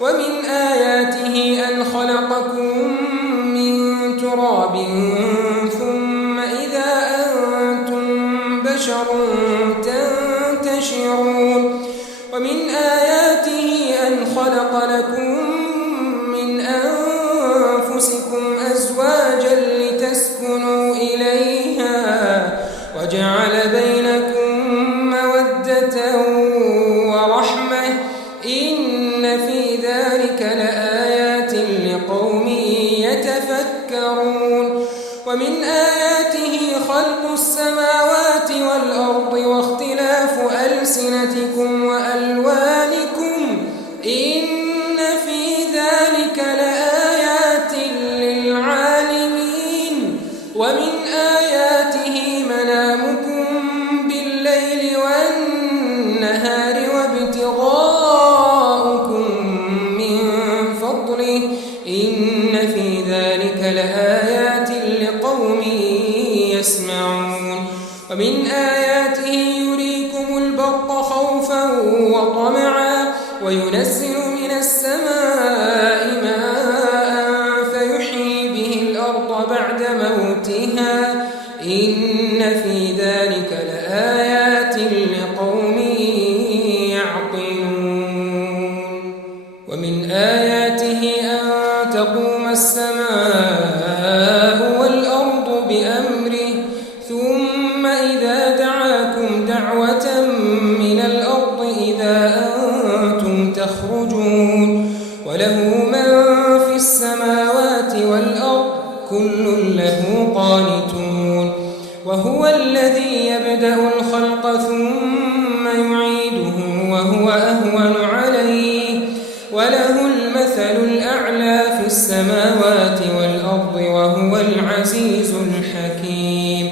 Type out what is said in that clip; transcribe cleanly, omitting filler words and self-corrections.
ومن آياته أن خلقكم من تراب ثم إذا أنتم بشر تنتشرون ومن آياته أن خلق لكم من أنفسكم أزواجا لتسكنوا إليها وجعل بينكم مودة ورحمة إن في ذلك لآيات لقوم يتفكرون ومن آياته خلق السماوات والأرض واختلاف ألسنتكم وألوانكم إن في ذلك لآيات للعالمين ومن آياته منامكم بالليل والنهار وابتغاؤكم من فضله إن في ذلك لآيات لقوم يسمعون ومن آياته يريكم البرق خوفا وطمعا وينزل من السماء ماء فيحيي به الأرض بعد موتها إن في ذلك لآيات لقوم يعقلون ومن آياته أن تقوم السماء والأرض بأمره ثم إذا دعاكم دعوة من الأرض إذا أنتم تخرجون وله من في السماوات والأرض كل له قانتون وهو الذي يبدأ الخلق ثم يعيده وهو أهون عليه وله المثل الأعلى في السماوات والأرض وهو العزيز الحكيم